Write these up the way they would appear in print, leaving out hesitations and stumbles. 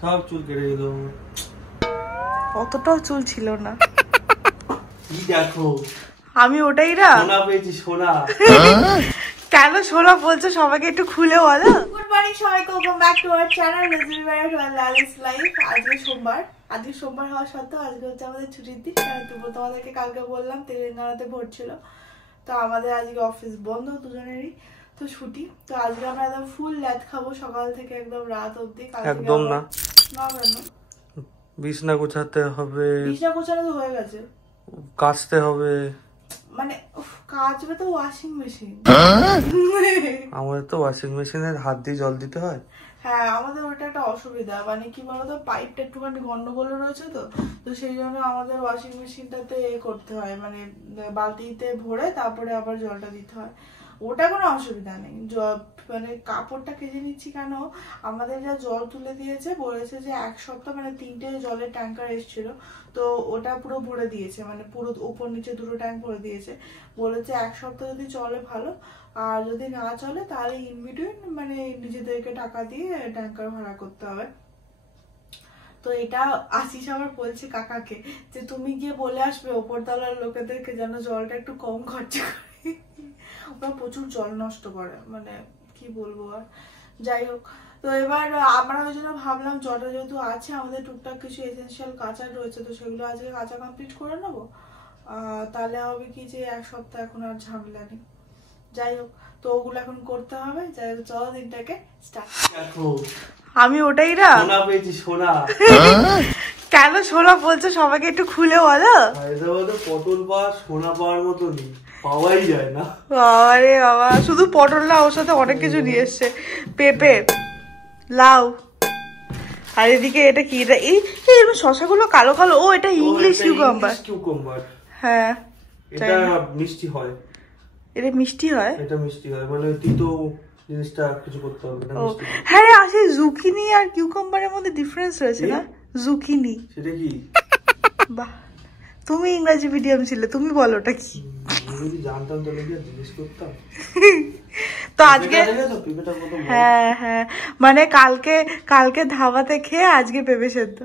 সব চুল কেটে দিল। অতটাও চুল ছিল না। কি দেখো আমি ওটাই না সোনা পেয়েছি সোনা। কেন সোনা বলছো সবাইকে একটু খুলে বলো। গুড মর্নিং সবাইকে, welcome back to our channel Lali's life. আজকে সোমবার হওয়া সত্ত্বেও আজকে হচ্ছে আমাদের ছুটির দিন। কারণ তোমাদেরকে কালকে বললাম তেলেঙ্গানাতে ভোট ছিল, তো আমাদের আজকে অফিস বন্ধ দুজনেরই, তো ছুটি। তো আজকে আমরা একদম ফুল ল্যাদ খাবো সকাল থেকে একদম রাত অবধি। একদম না, না কেন? বিছনা গোছাতে হবে, বিছনা গোছানো তো হয়ে গেছে, কাচতে হবে। মানে কাচবে তো ওয়াশিং মেশিন। আমাদের তো ওয়াশিং মেশিনের হাত দিয়ে জল দিতে হয়। হ্যাঁ, আমাদের ওটা একটা অসুবিধা, মানে কি বলতো পাইপটা একটুখানি গন্ডগোল রয়েছে, তো সেই জন্য আমাদের ওয়াশিং মেশিনটাতে করতে হয়, মানে বালতিতে ভরে তারপরে আবার জলটা দিতে হয়। ওটা কোনো অসুবিধা নেই, মানে কাপড়টা কেচে নিচ্ছি কেন, আমাদের যা জল তুলে দিয়েছে, বলেছে যে এক সপ্তাহ, মানে 3টে জলের ট্যাঙ্কার এসেছিল, তো ওটা পুরো ভরে দিয়েছে, মানে পুরো উপর নিচে 2টো ট্যাঙ্ক ভরে দিয়েছে। বলেছে এক সপ্তাহ যদি চলে ভালো, আর যদি না চলে তাহলে ইন বিটুইন মানে নিজেদেরকে টাকা দিয়ে ট্যাঙ্কার ভাড়া করতে হবে। তো এটা আশিস আবার বলছে কাকাকে যে তুমি গিয়ে বলে আসবে ওপরতলার লোকেদেরকে যেন জলটা একটু কম খরচা করে। ওরা প্রচুর জল নষ্ট করে, মানে কি বলবো আর। যাই হোক, তো এবার আমরা ওই জন্য ভাবলাম জলটা যেহেতু আছে, আমাদের টুকটাক কিছু এসেন্সিয়াল কাঁচা রয়েছে, তো সেগুলো আজকে কাঁচা কমপ্লিট করে নেবো। তাহলে হবে কি যে এক সপ্তাহ এখন আর ঝামেলা নেই। যাই হোক, তো ওগুলো এখন করতে হবে। যাই হোক, চলো দিনটাকে স্টার্ট। আমি ওটাই না সোনা পেয়েছি সোনা। কেন সোনা বলছো সবাইকে একটু খুলে বলো। পটল পাওয়া সোনা পাওয়ার মতো নেই, পাওয়াই যায় না। আরে বাবা, শুধু পটল না, ওর সাথে অনেক কিছু নিয়ে এসছে, পেঁপে, লাউ, আর এদিকে এটা কি, এটা এই শশাগুলো কালো কালো। ও এটা ইংলিশ কিউকাম্বার। হ্যাঁ, এটা মিষ্টি হয়। এটা মিষ্টি হয়, এটা মিষ্টি হয়, মানে তিতো জিনিসটা কিছু করতে হবে না। হ্যাঁ রে, আসলে জুকিনি আর কিউকাম্বারের মধ্যে ডিফারেন্স রয়েছে না? জুকিনি সেটা কি? বাহ, তুমি ইংরেজি মিডিয়াম ছিলে, তুমি বলো ওটা কি। যদি জানতাম তাহলে কি জিজ্ঞেস করতাম। তো আজকে হ্যাঁ হ্যাঁ, মানে কালকে ধাবাতে খেয়ে আজকে পেঁপে সেদ্ধ,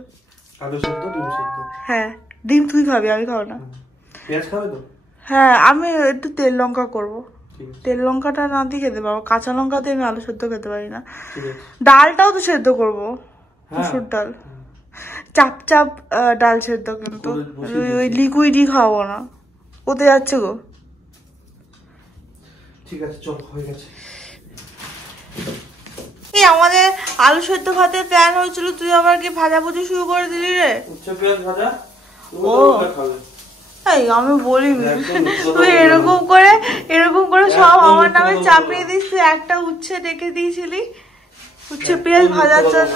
আলু সেদ্ধ, ডিম সেদ্ধ। হ্যাঁ, ডিম তুই খাবি, আমি খাবো না। পেঁয়াজ খাবে তো? হ্যাঁ, আমি একটু তেল লঙ্কা করবো। তেল লঙ্কাটা না দিয়ে খেতে পারবো, কাঁচা লঙ্কা দিয়ে আমি আলু সেদ্ধ খেতে পারি না। ডালটাও তো সেদ্ধ করবো, মুসুর ডাল, চাপ চাপ ডাল সেদ্ধ, কিন্তু ওই লিকুইডই খাবো না। ওতে যাচ্ছে গো। ঠিক আছে, চল, হয়ে গেছে। এই আমাদের আলু সেদ্ধ ভাতের প্ল্যান হয়েছিল, তুই আবার কি ভাজাভুজি শুরু করে দিলি রে? উচ্ছে পেঁয়াজ ভাজা। ও এই আমি বলিনি, তুই এরকম করে সব আমার নামে চাপিয়ে দিস। তুই একটা উচ্ছে ডেকে দিয়েছিলি উচ্ছে পেঁয়াজ ভাজার জন্য।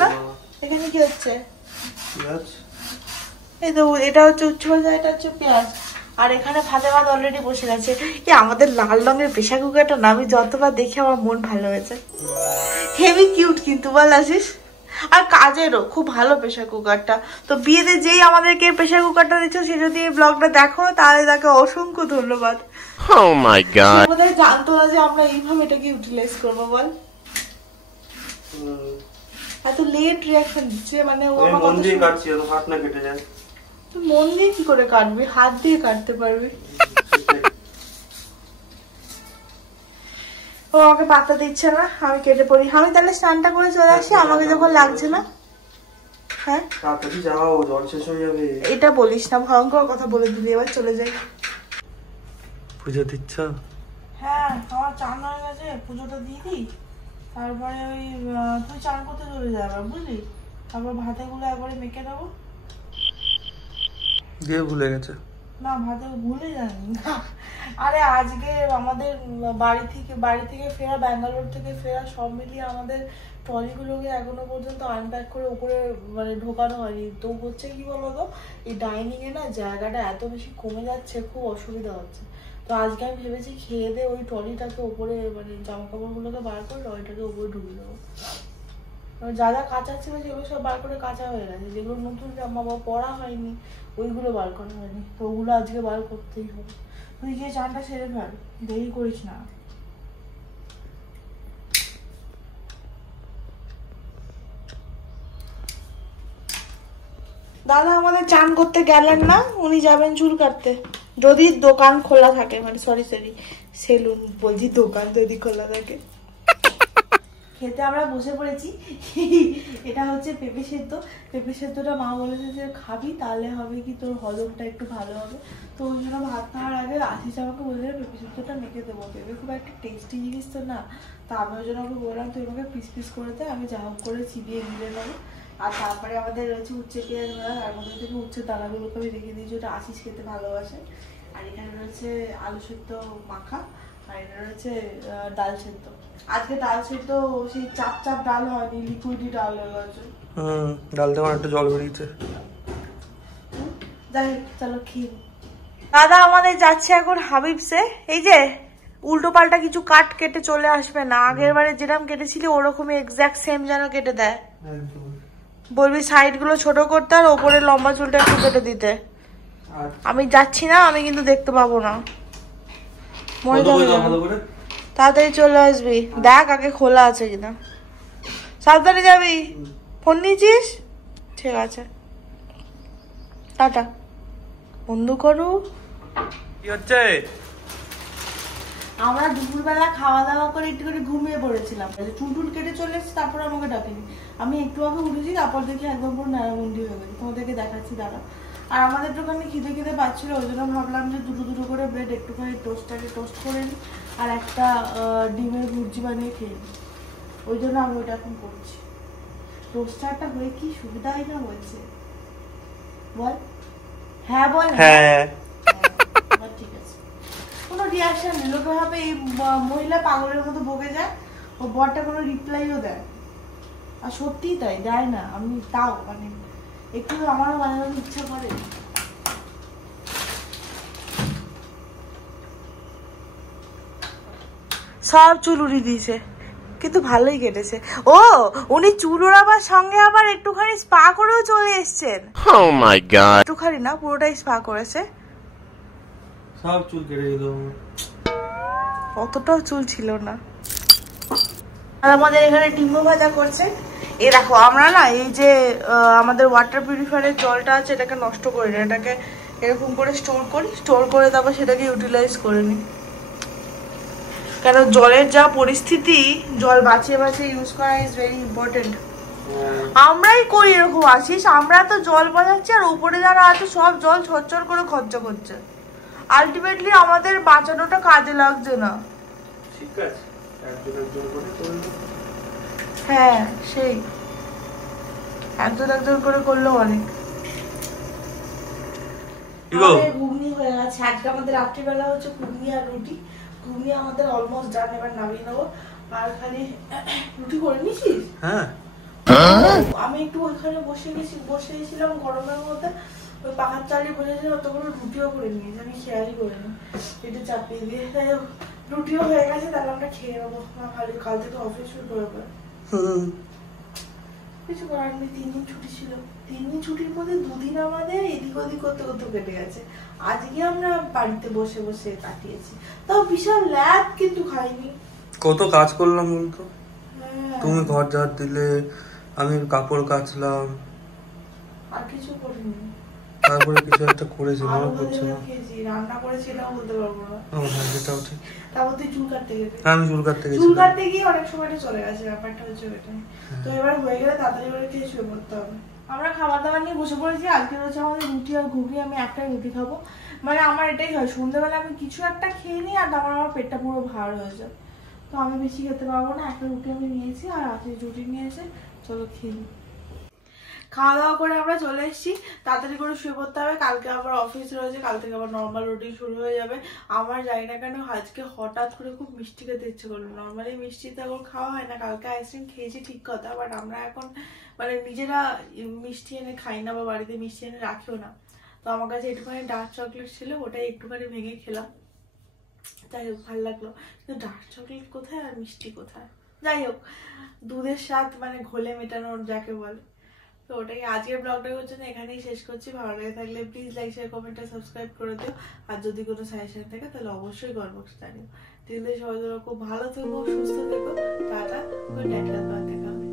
এখানে কি হচ্ছে? এই তো এটা হচ্ছে উচ্ছে ভাজা, এটা হচ্ছে পেঁয়াজ, আর এখানে ভাজা ভাত অলরেডি বসে গেছে। এই আমাদের লাল রঙের প্রেসার কুকারটা না, আমি যতবার দেখি আমার মন ভালো হয়েছে, হেভি কিউট কিন্তু, বল আসিস। আর কাজেরও খুব ভালো প্রেসার কুকারটা। তো বিয়েতে যেই আমাদেরকে প্রেসার কুকারটা দিচ্ছে, সে যদি এই ব্লগটা দেখো তাহলে তাকে অসংখ্য ধন্যবাদ। Oh my god, আমাদের জানতো না যে আমরা এইভাবে এটাকে ইউটিলাইজ করবো, বল। এত লেট রিঅ্যাকশন দিচ্ছে, মানে ও আমার মন দিয়ে কাটছি, ওর হাত না কেটে যায়। তুই মন দিয়ে কি করে কাটবি? হাত দিয়ে কাটতে পারবি। ও আমাকে পাত্তা দিচ্ছে না, আমি কেটে পড়ি। আমি তাহলে স্নানটা করে চলে আসি, আমাকে যখন লাগছে না। হ্যাঁ, তাড়াতাড়ি যাও, জল শেষ হয়ে যাবে। এটা বলিস না, ভয়ঙ্কর কথা বলে দিলি। এবার চলে যাই। পুজো দিচ্ছ? হ্যাঁ, আমার চান হয়ে গেছে, পুজোটা দিয়ে দিই, তারপরে ওই তুই চান করতে চলে যাবে, বুঝলি? তারপর ভাতে গুলো একবারে মেখে দেবো। দিয়ে ভুলে গেছে না, ভাতে ভুলে যায়নি না। আরে আজকে আমাদের বাড়ি থেকে ফেরা, ব্যাঙ্গালোর থেকে ফেরা, সব মিলিয়ে আমাদের ট্রলিগুলোকে এখনো পর্যন্ত আনপ্যাক করে উপরে মানে ঢোকানো হয়নি। তো হচ্ছে কি বলতো, এই ডাইনিং এ না জায়গাটা এত বেশি কমে যাচ্ছে, খুব অসুবিধা হচ্ছে। তো আজকে আমি ভেবেছি খেয়ে দিয়ে ওই ট্রলিটাকে উপরে, মানে জামা কাপড় গুলোকে বার করে ট্রলিটাকে উপরে ঢুকিয়ে দেবো। যা যা কাঁচা ছিল সেগুলো সব বার করে কাঁচা হয়ে গেছে, যেগুলো নতুন জামা বা পরা হয়নি ওইগুলো বার করা হয়নি, তো ওগুলো আজকে বার করতেই হবে। তুই গিয়ে চানটা সেরে ফেল, দেরি করিস না। দাদা আমাদের চান করতে গেলেন না, উনি যাবেন চুল কাটতে, যদি দোকান খোলা থাকে, মানে সরি সেলুন বলছি, দোকান যদি খোলা থাকে। খেতে আমরা বসে পড়েছি। এটা হচ্ছে পেঁপে সেদ্ধ। পেঁপে সেদ্ধটা মা বলেছে যে খাবি তাহলে হবে কি তোর হজমটা একটু ভালো হবে, তো ওই জন্য ভাত খাওয়ার আগে আশিস আমাকে বলে পেঁপে সেদ্ধটা মেখে দেবো। পেঁপে খুব একটা টেস্টি জিনিস তো না, তো আমি ওই জন্য ওকে বললাম তুই আমাকে পিস পিস করে দে, আমি যা হোক করে চিবিয়ে গিলে নেবো। আর তারপরে আমাদের রয়েছে উচ্ছে পেঁয়াজ ভাজা, তার মধ্যে থেকে উচ্ছে দানাগুলোকে আমি রেখে দিয়েছি, ওটা আশিস খেতে ভালোবাসে। আর এখানে রয়েছে আলু সেদ্ধ মাখা, আর এটা রয়েছে ডাল সেদ্ধ। আজকে ডাল সেদ্ধ সেই চাপ চাপ ডাল হয়নি, লিকুইডি ডাল হয়ে গেছে। ডাল থেকে অনেকটা জল বেরিয়েছে। যাই চলো খেয়ে। দাদা আমাদের যাচ্ছে এখন হাবিবসে। এই যে উল্টো পাল্টা কিছু কাট কেটে চলে আসবে না, আগের বারে যেরকম কেটেছিলি ওরকমই এক্সাক্ট সেম যেন কেটে দেয়। বলবি সাইড গুলো ছোট করতে আর ওপরে লম্বা চুলটা একটু কেটে দিতে। আমি যাচ্ছি না, আমি কিন্তু দেখতে পাবো না, মনে থাকবে। তাড়াতাড়ি চলে আসবি, দেখ আগে খোলা আছে কিনা। সাবধানে যাবি। ফোন নিয়েছিস? ঠিক আছে, টাটা। বন্ধু করু। কি হচ্ছে? আমরা দুপুরবেলা খাওয়া দাওয়া করে একটু করে ঘুমিয়ে পড়েছিলাম, চুল কেটে চলে এসেছি, তারপর আমাকে ডাকেনি। আমি একটু আগে উঠেছি, তারপর দেখি একদম পুরো নারাবন্দি হয়ে গেছে। তোমাদেরকে দেখাচ্ছি দাঁড়া। আর আমাদের তো ওখানে খিদে পাচ্ছিল, ওই জন্য ভাবলাম যে দুটো করে ব্রেড একটুখানি টোস্ট করে নিই, আর একটা ডিমের ভুর্জি বানিয়ে খেয়ে নিই। ওই জন্য আমি ওটা এখন করছি। টোস্টারটা হয়ে কি সুবিধা হয় না বলছে, বল। হ্যাঁ বল। হ্যাঁ ঠিক আছে। কোনো রিয়াকশন নেই, লোকে ভাবে এই মহিলা পাগলের মতো বকে যায়, ও বরটা কোনো রিপ্লাইও দেয়, আর সত্যিই তাই দেয় না। আমি তাও মানে একটু আমারও মাঝে মাঝে ইচ্ছা করে। সব চুল উড়িয়ে দিয়েছে, কিন্তু ভালোই কেটেছে। ও উনি চুল ওড়াবার সঙ্গে আবার একটুখানি স্পা করেও চলে এসেছেন। Oh my god. একটুখানি না, পুরোটাই স্পা করেছে। সব চুল কেটে দিল, অতটাও চুল ছিল না। আর আমাদের এখানে ডিমও ভাজা করছে। এই দেখো আমরা না এই যে আমাদের ওয়াটার পিউরিফায়ারের জলটা আছে, এটাকে নষ্ট করি না, এটাকে এরকম করে স্টোর করে তারপর সেটাকে ইউটিলাইজ করে নিই। কেন জলের যা পরিস্থিতি, জল বাঁচিয়ে ইউজ করা ইজ ভেরি ইম্পর্টেন্ট। আমরাই করি এরকম আছিস, আমরা তো জল বাঁচাচ্ছি আর উপরে যারা আছে সব জল ছচ্ছর করে খরচা করছে। আলটিমেটলি আমাদের বাঁচানোটা কাজে লাগছে না। ঠিক আছে, একজন করে করলে। হ্যাঁ সেই একজন করে করলেও অনেক। ঘুগনি হয়ে গেছে আজকে আমাদের, রাত্রিবেলা হচ্ছে ঘুগনি আর রুটি। ঘুগনি আমাদের অলমোস্ট ডান, এবার নামিয়ে নেবো। আর খালি রুটি করে নিছিস? হ্যাঁ আমি একটু ওইখানে বসে গেছিলাম গরমের মধ্যে, ওই পাখার চালিয়ে বসেছিলাম, অতগুলো রুটিও করে নিয়েছি, আমি খেয়ালই করিনি। এটা চাপিয়ে দিয়ে রুটিও হয়ে গেছে, তাহলে আমরা খেয়ে নেবো। খালি কাল থেকে অফিস শুরু হবে। কিছু করার নেই, 3 দিন ছুটি ছিল। 3 দিন ছুটির মধ্যে 2 দিন আমাদের এদিক ওদিক করতে কেটে গেছে। আজকে আমরা বাড়িতে বসে কাটিয়েছি, তাও বিশাল ল্যাব কিন্তু খাইনি। কত কাজ করলাম বলতো। তুমি ঘর ঝাড় দিলে, আমি কাপড় কাচলাম, আর কিছু করিনি। তারপরে কিছু একটা করেছি, মনে পড়ছে না। রান্না করেছিলাম বলতে পারবো না। ও হ্যাঁ, সেটাও ঠিক। তারপর তুই চুল কাটতে গেলি। আমি চুল কাটতে গেছি, চুল কাটতে গিয়ে অনেক সময়টা চলে গেছে, ব্যাপারটা হচ্ছে ওইটাই। তো এবার হয়ে গেলে তাড়াতাড়ি করে খেয়ে শুয়ে পড়তে হবে। আমরা খাবার দাবার নিয়ে বসে পড়েছি। আজকে হচ্ছে আমাদের রুটি আর ঘুগনি, আমি একটাই রুটি খাবো। মানে আমার এটাই হয়, সন্ধ্যাবেলা আমি কিছু একটা খেয়ে নিই আর তারপর আমার পেটটা পুরো ভার হয়ে যায়, তো আমি বেশি খেতে পারবো না। একটা রুটি আমি নিয়েছি আর আজকে রুটি নিয়েছে, চলো খেয়ে নিই। খাওয়া দাওয়া করে আমরা চলে এসেছি, তাড়াতাড়ি করে শুয়ে পড়তে হবে, কালকে আবার অফিস রয়েছে, কাল থেকে আবার নর্মাল রুটিন শুরু হয়ে যাবে। আমার জানি না কেন আজকে হঠাৎ করে খুব মিষ্টি খেতে ইচ্ছে করলো। নর্মালি মিষ্টি তো এখন খাওয়া হয় না, কালকে আইসক্রিম খেয়েছি ঠিক কথা, বাট আমরা এখন মানে নিজেরা মিষ্টি এনে খাই না বা বাড়িতে মিষ্টি এনে রাখিও না। তো আমার কাছে একটুখানি ডার্ক চকলেট ছিল, ওটাই একটুখানি ভেঙে খেলাম, যাই হোক ভালো লাগলো। কিন্তু ডার্ক চকলেট কোথায় আর মিষ্টি কোথায়, যাই হোক দুধের স্বাদ মানে ঘোলে মেটানোর যাকে বলে। তো ওটাই আজকের ব্লগটা হচ্ছে না, এখানেই শেষ করছি। ভালো লাগে থাকলে প্লিজ লাইক শেয়ার কমেন্ট আর সাবস্ক্রাইব করে দিও, আর যদি কোনো সাজেশন থাকে তাহলে অবশ্যই কমেন্ট বক্সে জানিও। সবাই খুব ভালো থেকো, সুস্থ থেকো, টাটা, গুড নাইট, দেখা হবে।